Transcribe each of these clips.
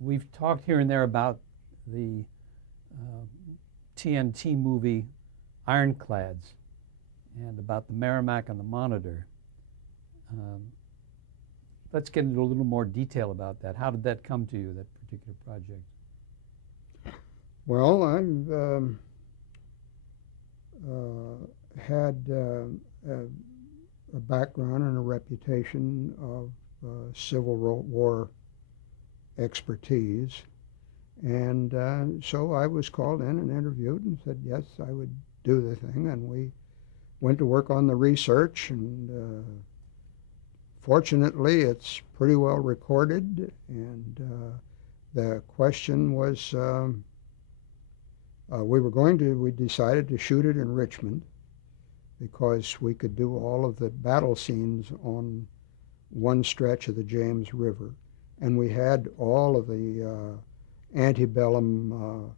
we've talked here and there about the uh, TNT movie Ironclads and about the Merrimack and the Monitor. Um, let's get into a little more detail about that. How did that come to you, that particular project? Well, I've had a background and a reputation of Civil War expertise. And so I was called in and interviewed and said, yes, I would do the thing. And we went to work on the research. And fortunately, it's pretty well recorded. And the question was we decided to shoot it in Richmond because we could do all of the battle scenes on one stretch of the James River. And we had all of the antebellum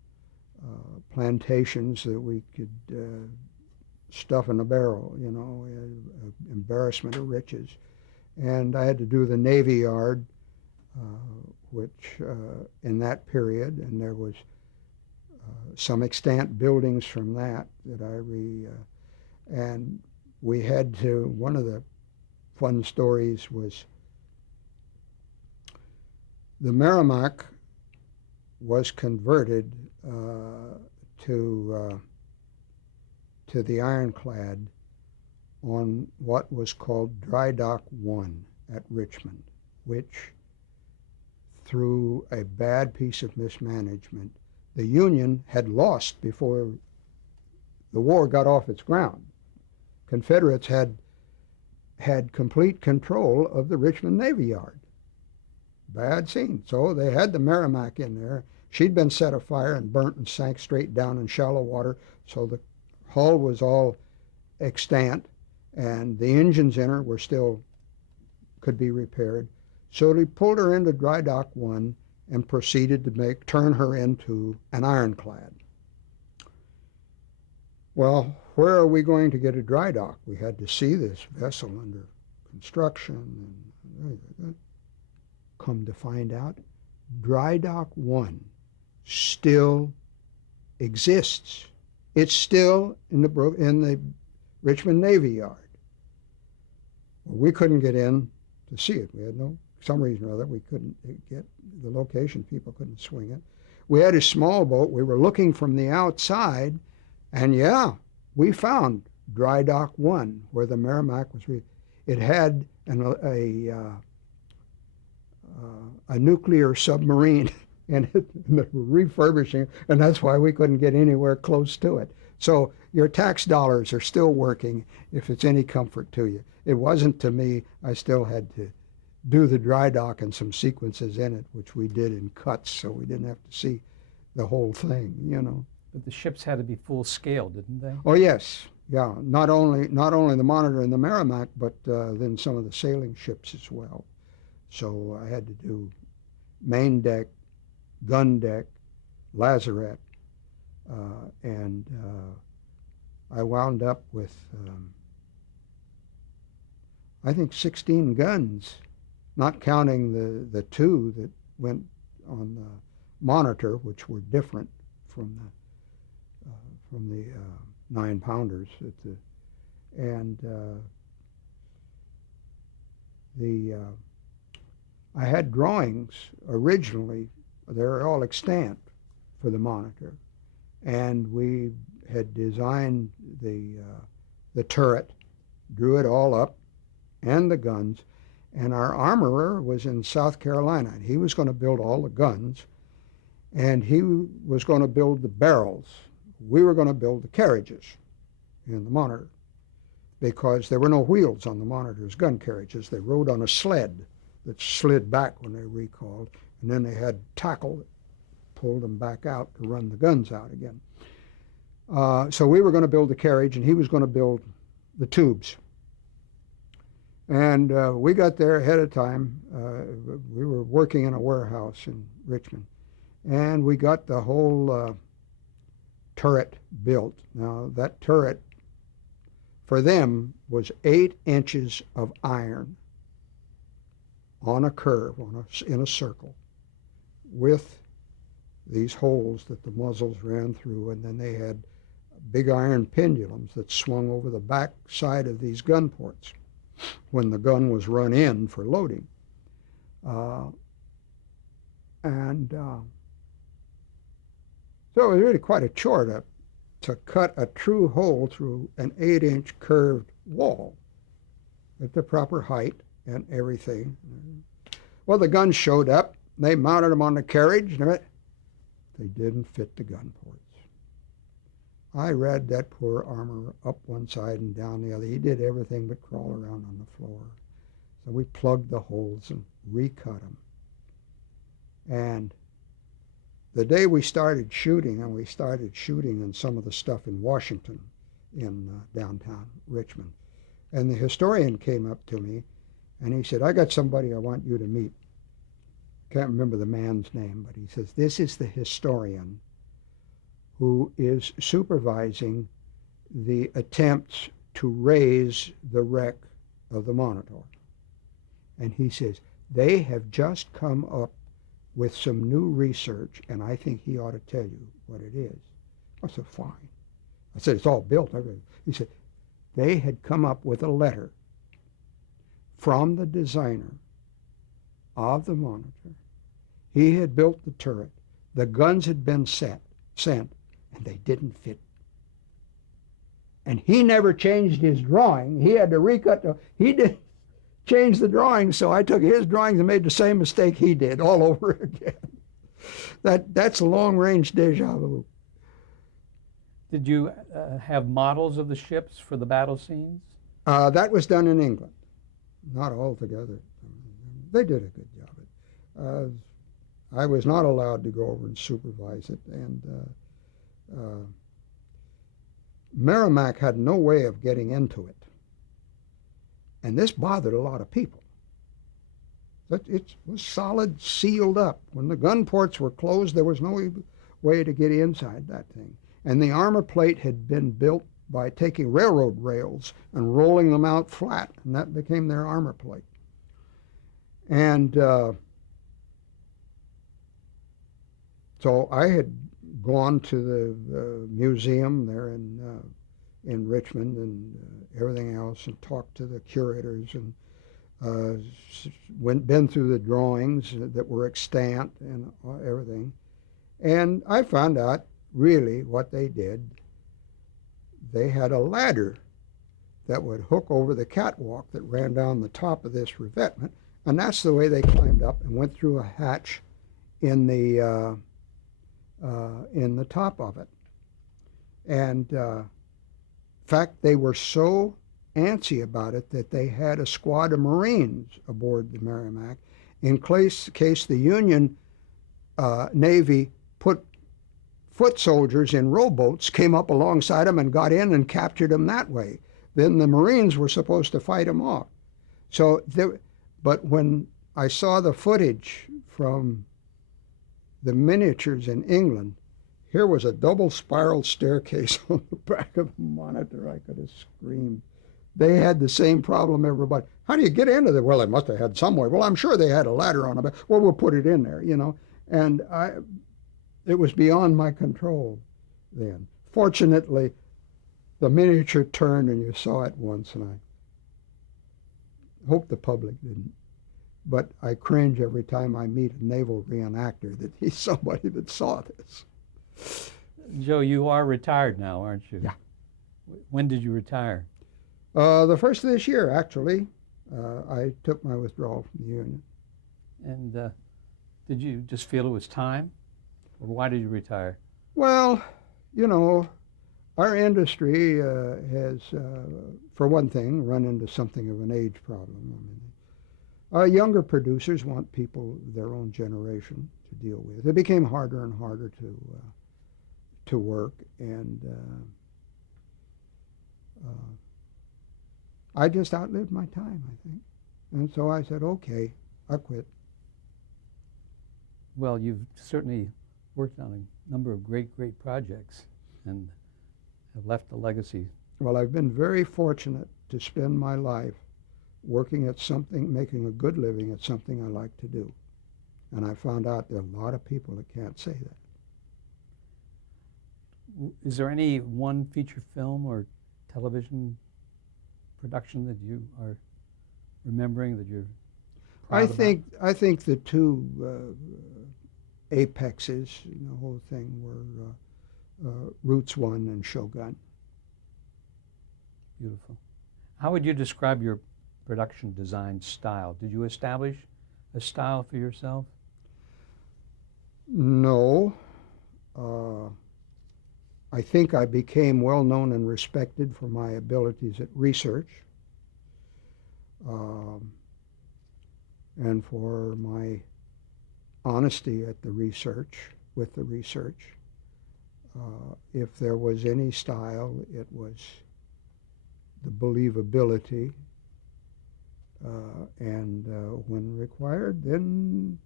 plantations that we could stuff in a barrel, embarrassment of riches. And I had to do the Navy Yard, which in that period, and there was some extant buildings from that and we had to, one of the fun stories was the Merrimack was converted to the Ironclad on what was called Dry Dock 1 at Richmond, which, through a bad piece of mismanagement, the Union had lost before the war got off its ground. Confederates had complete control of the Richmond Navy Yard. Bad scene. So they had the Merrimack in there. She'd been set afire and burnt and sank straight down in shallow water, so the hull was all extant, and the engines in her were still, could be repaired. So they pulled her into Dry Dock 1 and proceeded to turn her into an ironclad. Well, where are we going to get a dry dock? We had to see this vessel under construction. And come to find out, Dry Dock 1 still exists. It's still in the Richmond Navy Yard. Well, we couldn't get in to see it. We had some reason or other, we couldn't get the location. People couldn't swing it. We had a small boat. We were looking from the outside, and yeah, we found Dry Dock 1, where the Merrimack was. It had a nuclear submarine in it, and they were refurbishing it, and that's why we couldn't get anywhere close to it. So your tax dollars are still working, if it's any comfort to you. It wasn't to me. I still had to do the dry dock and some sequences in it, which we did in cuts, so we didn't have to see the whole thing, But the ships had to be full scale, didn't they? Oh yes, yeah. Not only the Monitor and the Merrimack, but then some of the sailing ships as well. So I had to do main deck, gun deck, lazarette, and I wound up with I think 16 guns, not counting the two that went on the Monitor, which were different from the 9-pounders. I had drawings originally. They're all extant for the Monitor, and we had designed the turret, drew it all up, and the guns. And our armorer was in South Carolina, and he was going to build all the guns, and he was going to build the barrels. We were going to build the carriages in the Monitor, because there were no wheels on the Monitor's gun carriages. They rode on a sled that slid back when they recalled, and then they had tackle that pulled them back out to run the guns out again. So we were going to build the carriage, and he was going to build the tubes. And we got there ahead of time. We were working in a warehouse in Richmond, and we got the whole turret built. Now, that turret, for them, was 8 inches of iron on a curve, in a circle. with these holes that the muzzles ran through, and then they had big iron pendulums that swung over the back side of these gun ports when the gun was run in for loading. And so it was really quite a chore to cut a true hole through an 8-inch curved wall at the proper height and everything. Well, the guns showed up. They mounted them on the carriage. They didn't fit the gun ports. I read that poor armor up one side and down the other. He did everything but crawl around on the floor. So we plugged the holes and recut them. And the day we started shooting, and we started shooting in some of the stuff in Washington, in downtown Richmond, and the historian came up to me and he said, I got somebody I want you to meet. Can't remember the man's name, but he says, this is the historian who is supervising the attempts to raise the wreck of the Monitor. And he says, they have just come up with some new research, and I think he ought to tell you what it is. I said, fine. I said, it's all built. He said, they had come up with a letter from the designer of the Monitor. He had built the turret. The guns had been sent, and they didn't fit. And he never changed his drawing. He had to recut he didn't change the drawing, so I took his drawings and made the same mistake he did all over again. That's long-range deja vu. Did you have models of the ships for the battle scenes? That was done in England, not altogether. They did a good job. I was not allowed to go over and supervise it, and Merrimack had no way of getting into it. And this bothered a lot of people. It was solid, sealed up. When the gun ports were closed, there was no way to get inside that thing. And the armor plate had been built by taking railroad rails and rolling them out flat, and that became their armor plate. And so I had gone to the museum there in Richmond and everything else, and talked to the curators, and been through the drawings that were extant and everything. And I found out really what they did. They had a ladder that would hook over the catwalk that ran down the top of this revetment, and that's the way they climbed up and went through a hatch in the top of it. And in fact, they were so antsy about it that they had a squad of Marines aboard the Merrimack in case the Union Navy put foot soldiers in rowboats, came up alongside them and got in and captured them that way. Then the Marines were supposed to fight them off. But when I saw the footage from the miniatures in England, here was a double spiral staircase on the back of the Monitor. I could have screamed. They had the same problem everybody. How do you get into there? Well, they must have had some way. Well, I'm sure they had a ladder on the back. Well, we'll put it in there, you know. And it was beyond my control then. Fortunately, the miniature turned and you saw it once, and I hope the public didn't. But I cringe every time I meet a naval reenactor that he's somebody that saw this. Joe, you are retired now, aren't you? Yeah. When did you retire? The first of this year, actually. I took my withdrawal from the Union. And did you just feel it was time? Or why did you retire? Well, you know, our industry has, for one thing, run into something of an age problem. I mean, younger producers want people their own generation to deal with. It became harder and harder to work, and I just outlived my time, I think. And so I said, okay, I quit. Well, you've certainly worked on a number of great projects and have left a legacy. Well, I've been very fortunate to spend my life working at something, making a good living at something I like to do. And I found out there are a lot of people that can't say that. Is there any one feature film or television production that you are remembering that you're proud about? I think the two apexes in the whole thing were Roots One and Shogun. Beautiful. How would you describe your production design style? Did you establish a style for yourself? No. I think I became well known and respected for my abilities at research and for my honesty at the research, with the research. If there was any style, it was the believability, and when required, then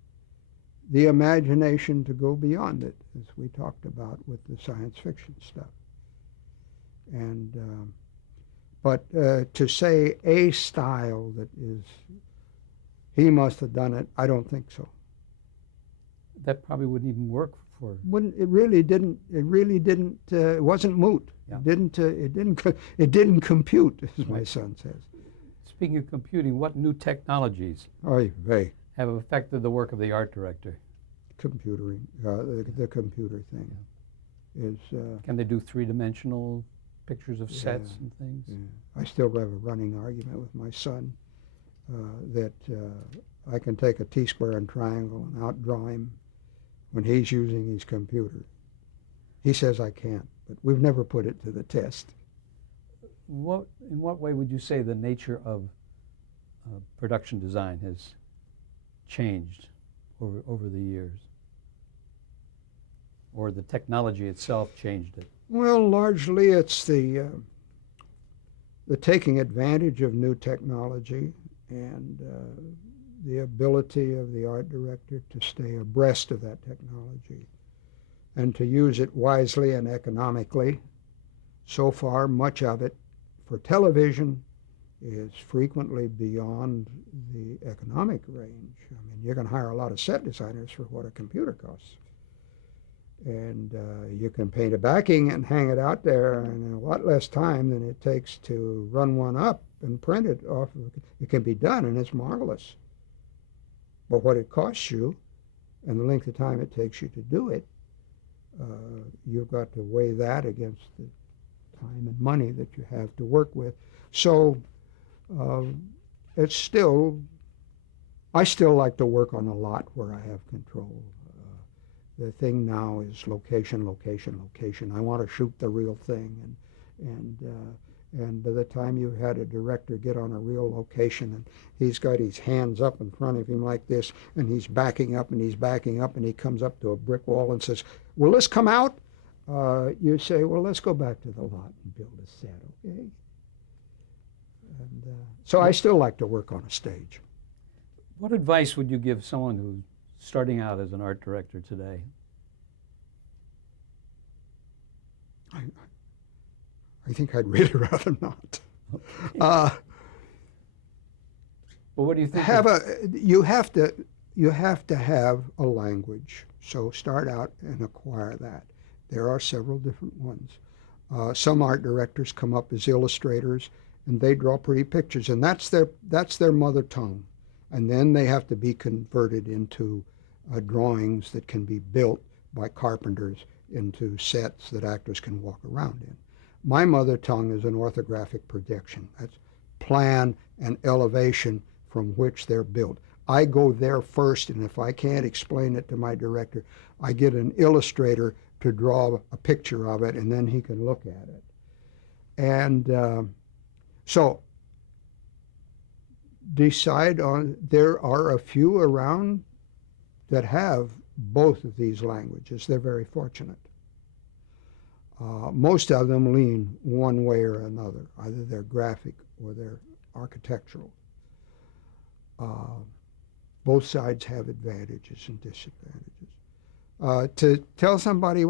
the imagination to go beyond it, as we talked about with the science fiction stuff. And but to say a style that is, he must have done it, I don't think so. That probably wouldn't even work for. Wouldn't it? Really didn't. It really didn't. It wasn't moot. Yeah. It didn't. It didn't compute, as my Right. son says. Speaking of computing, what new technologies Oy vey. have affected the work of the art director? Computering, the computer thing is. Can they do three-dimensional pictures of sets Yeah. and things? Yeah. I still have a running argument with my son that I can take a T-square and triangle and outdraw him when he's using his computer. He says I can't, but we've never put it to the test. In what way would you say the nature of production design has changed over the years? Or the technology itself changed it? Well, largely it's the taking advantage of new technology and the ability of the art director to stay abreast of that technology and to use it wisely and economically. So far, much of it for television is frequently beyond the economic range. I mean, you're going to hire a lot of set designers for what a computer costs. And you can paint a backing and hang it out there in a lot less time than it takes to run one up and print it off. It can be done, and it's marvelous. But what it costs you and the length of time it takes you to do it, you've got to weigh that against the time and money that you have to work with. So it's still, I still like to work on a lot where I have control. The thing now is location, location, location. I want to shoot the real thing, and by the time you had a director get on a real location and he's got his hands up in front of him like this, and he's backing up and he's backing up, and he comes up to a brick wall and says, "Will this come out?" You say, "Well, let's go back to the lot and build a set, okay?" And so I still like to work on a stage. What advice would you give someone who's starting out as an art director today? I think I'd really rather not. Okay. Well, what do you think? You have to have a language. So start out and acquire that. There are several different ones. Some art directors come up as illustrators, and they draw pretty pictures, and that's their mother tongue. And then they have to be converted into drawings that can be built by carpenters into sets that actors can walk around in. My mother tongue is an orthographic projection. That's plan and elevation from which they're built. I go there first, and if I can't explain it to my director, I get an illustrator to draw a picture of it, and then he can look at it. And so decide on, there are a few around that have both of these languages. They're very fortunate. Most of them lean one way or another. Either they're graphic or they're architectural. Both sides have advantages and disadvantages. To tell somebody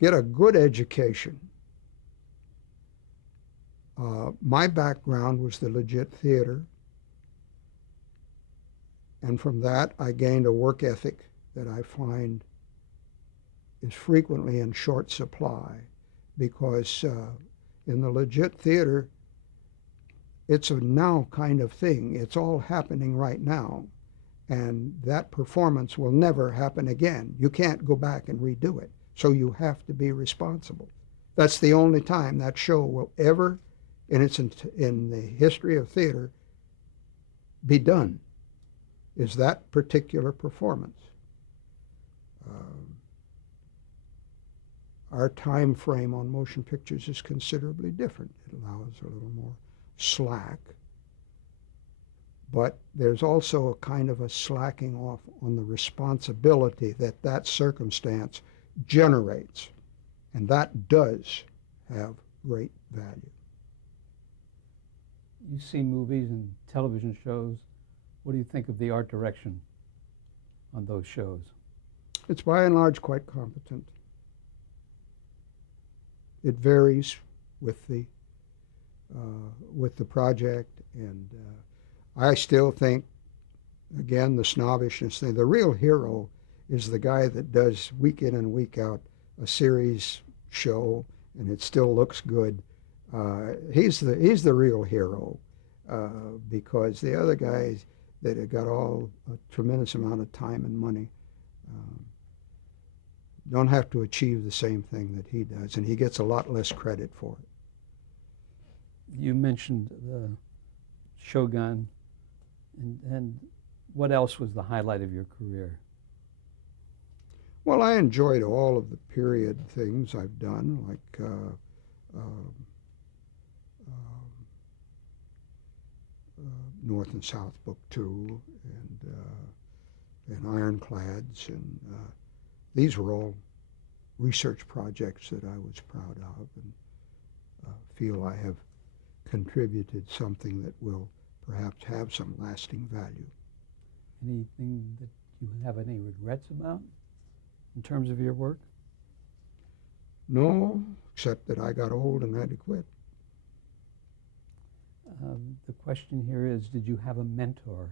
get a good education. My background was the legit theater. And from that, I gained a work ethic that I find is frequently in short supply because in the legit theater, it's a now kind of thing. It's all happening right now. And that performance will never happen again. You can't go back and redo it. So you have to be responsible. That's the only time that show will ever, in the history of theater, be done, is that particular performance. Our time frame on motion pictures is considerably different. It allows a little more slack. But there's also a kind of a slacking off on the responsibility that that circumstance generates. And that does have great value. You see movies and television shows. What do you think of the art direction on those shows? It's by and large quite competent. It varies with the project, and I still think, again, the snobbishness thing. The real hero is the guy that does week in and week out a series show, and it still looks good. He's the real hero, because the other guys that have got a tremendous amount of time and money don't have to achieve the same thing that he does, and he gets a lot less credit for it. You mentioned the Shogun, and what else was the highlight of your career? Well, I enjoyed all of the period things I've done, like North and South Book 2 and Ironclads, and these were all research projects that I was proud of and feel I have contributed something that will perhaps have some lasting value. Anything that you have any regrets about in terms of your work? No, except that I got old and had to quit. The question here is, did you have a mentor?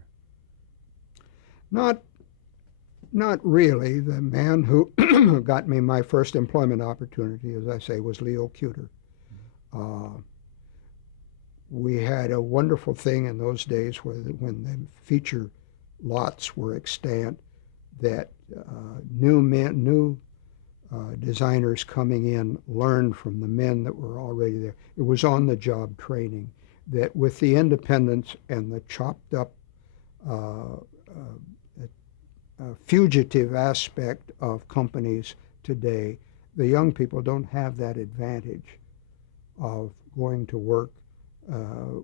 Not really. The man who got me my first employment opportunity, as I say, was Leo Cuter. We had a wonderful thing in those days when the feature lots were extant, that new designers coming in learned from the men that were already there. It was on-the-job training that, with the independence and the chopped up fugitive aspect of companies today, the young people don't have that advantage of going to work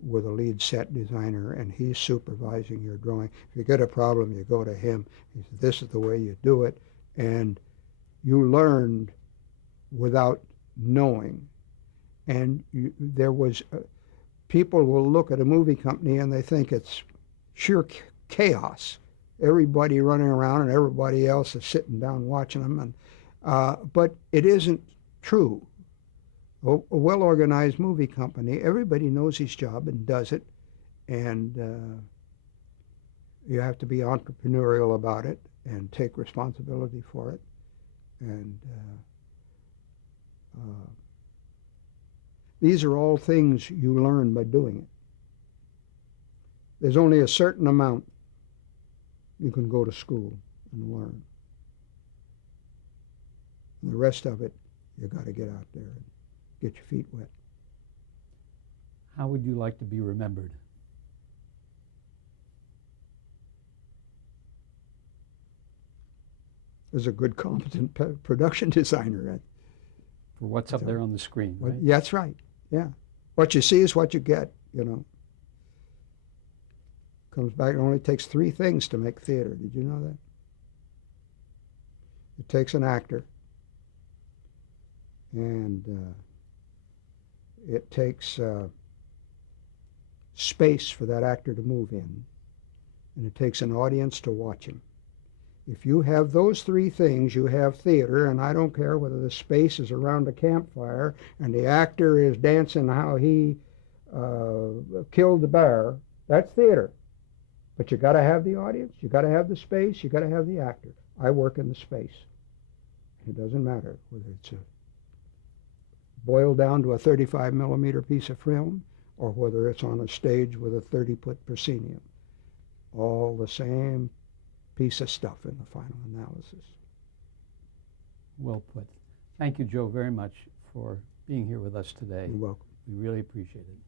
with a lead set designer and he's supervising your drawing. If you get a problem, you go to him. He says, this is the way you do it. And you learned without knowing. And people will look at a movie company and they think it's sheer chaos. Everybody running around and everybody else is sitting down watching them. But it isn't true. A well-organized movie company, everybody knows his job and does it, and you have to be entrepreneurial about it and take responsibility for it. And these are all things you learn by doing it. There's only a certain amount you can go to school and learn. And the rest of it, you got to get out there and get your feet wet. How would you like to be remembered? As a good, competent production designer. For what's up there on the screen, right? Yeah, that's right, yeah. What you see is what you get, Comes back, it only takes 3 things to make theater. Did you know that? It takes an actor, and it takes space for that actor to move in, and it takes an audience to watch him. If you have those 3 things, you have theater, and I don't care whether the space is around a campfire and the actor is dancing how he killed the bear. That's theater. But you got to have the audience, you got to have the space, you got to have the actor. I work in the space. It doesn't matter whether it's boiled down to a 35 millimeter piece of film or whether it's on a stage with a 30-foot proscenium. All the same piece of stuff in the final analysis. Well put. Thank you, Joe, very much for being here with us today. You're welcome. We really appreciate it.